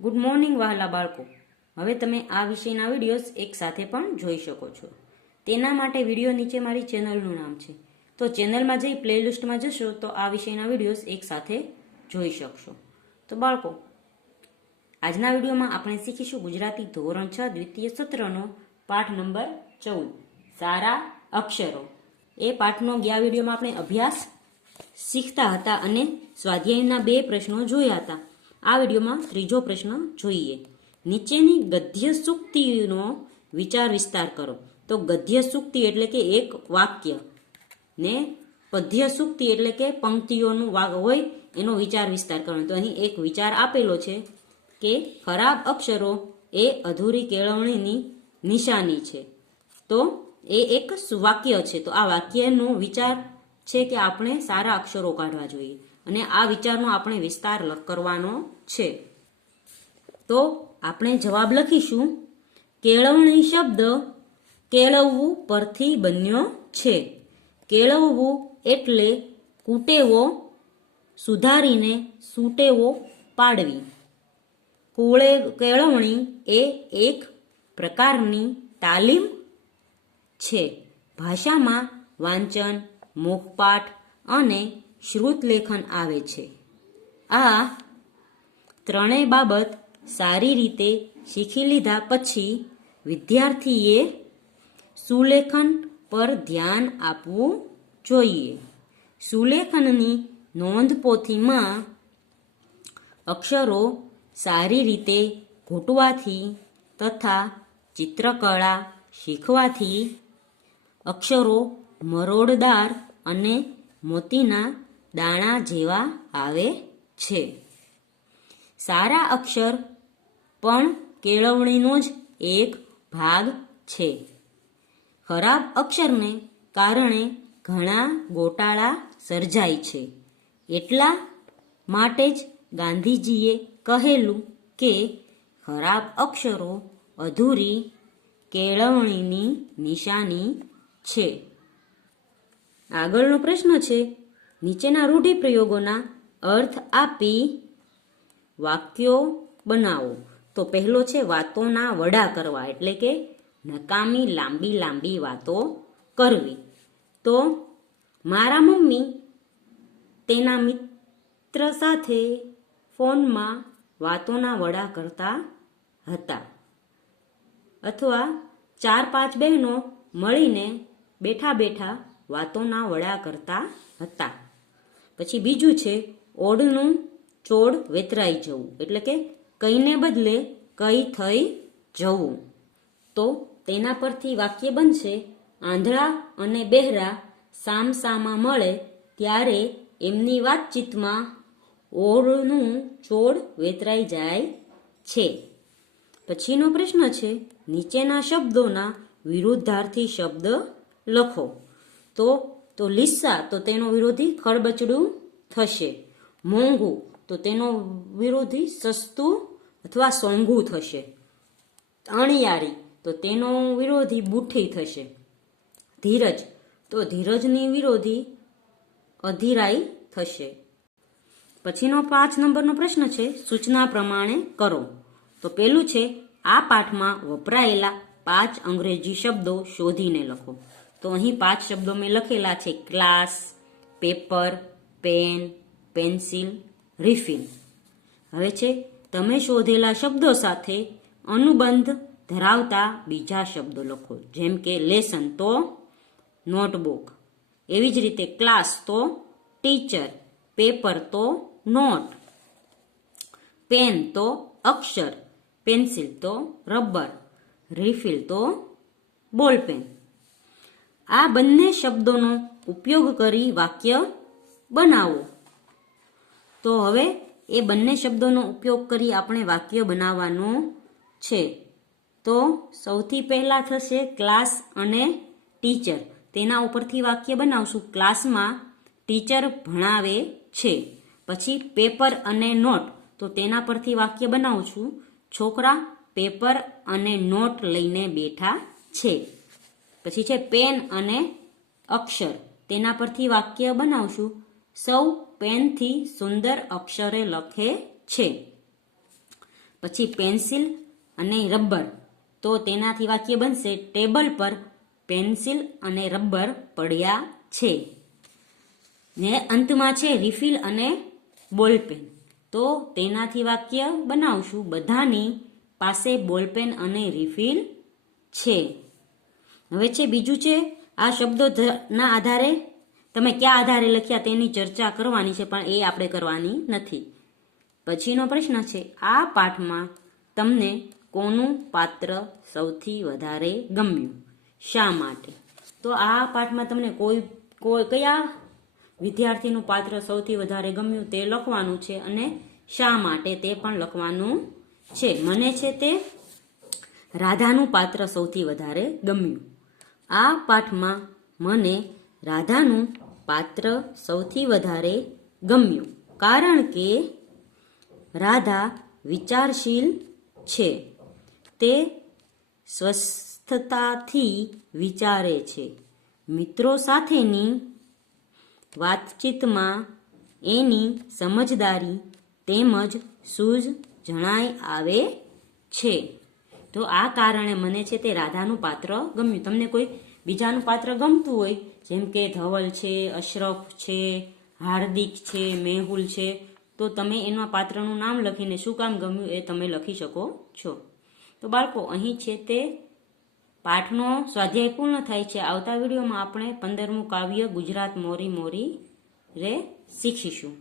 Good morning વહાલા બાળકો. હવે તમે આ વિષયના વિડીયોઝ એક સાથે પણ જોઈ શકો છો. તેના માટે વિડીયો નીચે મારી ચેનલનું નામ છે, તો ચેનલમાં જઈ પ્લેલિસ્ટમાં જશો તો આ વિષયના વિડીયોઝ એક સાથે જોઈ શકશો. તો બાળકો, આજના વિડીયોમાં આપણે શીખીશું ગુજરાતી ધોરણ 6 દ્વિતીય સત્રનો પાઠ નંબર 14 સારા અક્ષરો. એ પાઠનો ગયા વિડીયોમાં આપણે અભ્યાસ શીખતા હતા અને સ્વાધ્યાયના 2 પ્રશ્નો જોયા હતા. આ વિડીયોમાં ત્રીજો પ્રશ્ન જોઈએ. નીચેની ગદ્ય સૂક્તિનો વિચાર વિસ્તાર કરો. તો ગદ્ય સૂક્તિ એટલે કે એક વાક્ય ને પદ્ય સૂક્તિ એટલે કે પંક્તિઓનું હોય એનો વિચાર વિસ્તાર કરવાનો. તો અહીં એક વિચાર આપેલો છે કે ખરાબ અક્ષરો એ અધૂરી કેળવણીની નિશાની છે. તો એ એક વાક્ય છે. તો આ વાક્યનો વિચાર છે કે આપણે સારા અક્ષરો કાઢવા જોઈએ અને આ વિચારનો આપણે વિસ્તાર કરવાનો છે. તો આપણે જવાબ લખીશું. કેળવણી શબ્દ કેળવવું પરથી બન્યો છે. કેળવવું એટલે કુટેવો સુધારીને સૂટેવો પાડવી. કેળવણી એ એક પ્રકારની તાલીમ છે. ભાષામાં વાંચન, મુખપાઠ અને શ્રુતલેખન આવે છે. આ ત્રણેય બાબત સારી રીતે શીખી લીધા પછી વિદ્યાર્થીએ સુલેખન પર ધ્યાન આપવું જોઈએ. સુલેખનની નોંધપોથીમાં અક્ષરો સારી રીતે ઘૂંટવાથી તથા ચિત્રકળા શીખવાથી અક્ષરો મરોડદાર અને મોતીના દાણા જેવા આવે છે. સારા અક્ષર પણ કેળવણીનો જ એક ભાગ છે. ખરાબ અક્ષરને કારણે ઘણા ગોટાળા સર્જાય છે. એટલા માટે જ ગાંધીજીએ કહેલું કે ખરાબ અક્ષરો અધૂરી કેળવણીની નિશાની છે. આગળનો પ્રશ્ન છે, નીચેના રૂઢિપ્રયોગોના અર્થ આપી વાક્યો બનાવો. તો પહેલો છે વાતોના વડા કરવા, એટલે કે નકામી લાંબી લાંબી વાતો કરવી. તો મારા મમ્મી તેના મિત્ર સાથે ફોનમાં વાતોના વડા કરતા હતા. અથવા 4-5 બહેનો મળીને બેઠા બેઠા વાતોના વડા કરતા હતા. પછી બીજું છે ઓડનું ચોડ વેતરાઈ જવું, એટલે કે કઈને બદલે કઈ થઈ જવું. તો તેના પરથી વાક્ય બનશે, આંધળા અને બહેરા સામસામા મળે ત્યારે એમની વાતચીતમાં ઓળનું ચોડ વેતરાઈ જાય છે. પછીનો પ્રશ્ન છે, નીચેના શબ્દોના વિરુદ્ધાર્થી શબ્દ લખો. તો લીસા, તો તેનો વિરોધી ખડબચડું થશે. મોંઘું, તો તેનો વિરોધી સસ્તું અથવા સોંઘું થશે. અણિયારી, તો તેનો વિરોધી બુઠ્ઠી થશે. ધીરજ, તો ધીરજની વિરોધી અધીરાઈ થશે. પછીનો 5 નંબરનો પ્રશ્ન છે, સૂચના પ્રમાણે કરો. તો પેલું છે, આ પાઠમાં વપરાયેલા 5 અંગ્રેજી શબ્દો શોધીને લખો. તો અહીં 5 શબ્દો મેં લખેલા છે, class, paper, pen, pencil, refill. હવે છે, તમે શોધેલા શબ્દો સાથે અનુબંધ ધરાવતા બીજા શબ્દો લખો. જેમ કે લેસન તો નોટબુક, એવી જ રીતે ક્લાસ તો ટીચર, પેપર તો નોટ, પેન તો અક્ષર, પેન્સિલ તો રબર, રિફિલ તો બોલપેન. આ બંને શબ્દોનો ઉપયોગ કરી વાક્ય બનાવો. તો હવે એ બંને શબ્દોનો ઉપયોગ કરી આપણે વાક્ય બનાવવાનું છે. તો સૌથી પહેલા થશે ક્લાસ અને ટીચર. તેના ઉપરથી વાક્ય બનાવશું, ક્લાસમાં ટીચર ભણાવે છે. પછી પેપર અને નોટ, તો તેના પરથી વાક્ય બનાવું છું, છોકરા પેપર અને નોટ લઈને બેઠા છે. પછી છે પેન અને અક્ષર, તેના પરથી વાક્ય બનાવશું, સૌ પેનથી સુંદર અક્ષરે લખે છે. પછી પેન્સિલ અને રબર, તો તેનાથી વાક્ય બનશે ટેબલ પર પેન્સિલ અને રબર પડ્યા છે. ને અંતમાં છે રિફિલ અને બોલપેન, તો તેનાથી વાક્ય બનાવશું બધાની પાસે બોલપેન અને રિફિલ છે. હવે છે બીજું છે આ શબ્દોના આધારે તમે કયા આધારે લખ્યા તેની ચર્ચા કરવાની છે, પણ એ આપણે કરવાની નથી. પછીનો પ્રશ્ન છે આ પાઠમાં તમને કોનું પાત્ર સૌથી વધારે ગમ્યું, શા માટે? તો આ પાઠમાં તમને કયા વિદ્યાર્થીનું પાત્ર સૌથી વધારે ગમ્યું તે લખવાનું છે અને શા માટે તે પણ લખવાનું છે. મને છે તે રાધાનું પાત્ર સૌથી વધારે ગમ્યું. આ પાઠમાં મને રાધાનું પાત્ર સૌથી વધારે ગમ્યું કારણ કે રાધા વિચારશીલ છે. તે સ્વસ્થતાથી વિચારે છે. મિત્રો સાથેની વાતચીતમાં એની સમજદારી તેમજ સૂઝ જણાઈ આવે છે. તો આ કારણે મને છે તે રાધાનું પાત્ર ગમ્યું. તમને કોઈ બીજાનું પાત્ર ગમતું હોય, જેમ કે ધવલ છે, અશરફ છે, હાર્દિક છે, મેહુલ છે, તો તમે એના પાત્રનું નામ લખીને શું કામ ગમ્યું એ તમે લખી શકો છો. તો બાળકો, અહીં છે તે પાઠનો સ્વાધ્યાય પૂર્ણ થાય છે. આવતા વિડીયોમાં આપણે 15મું કાવ્ય ગુજરાત મોરી મોરી રે શીખીશું.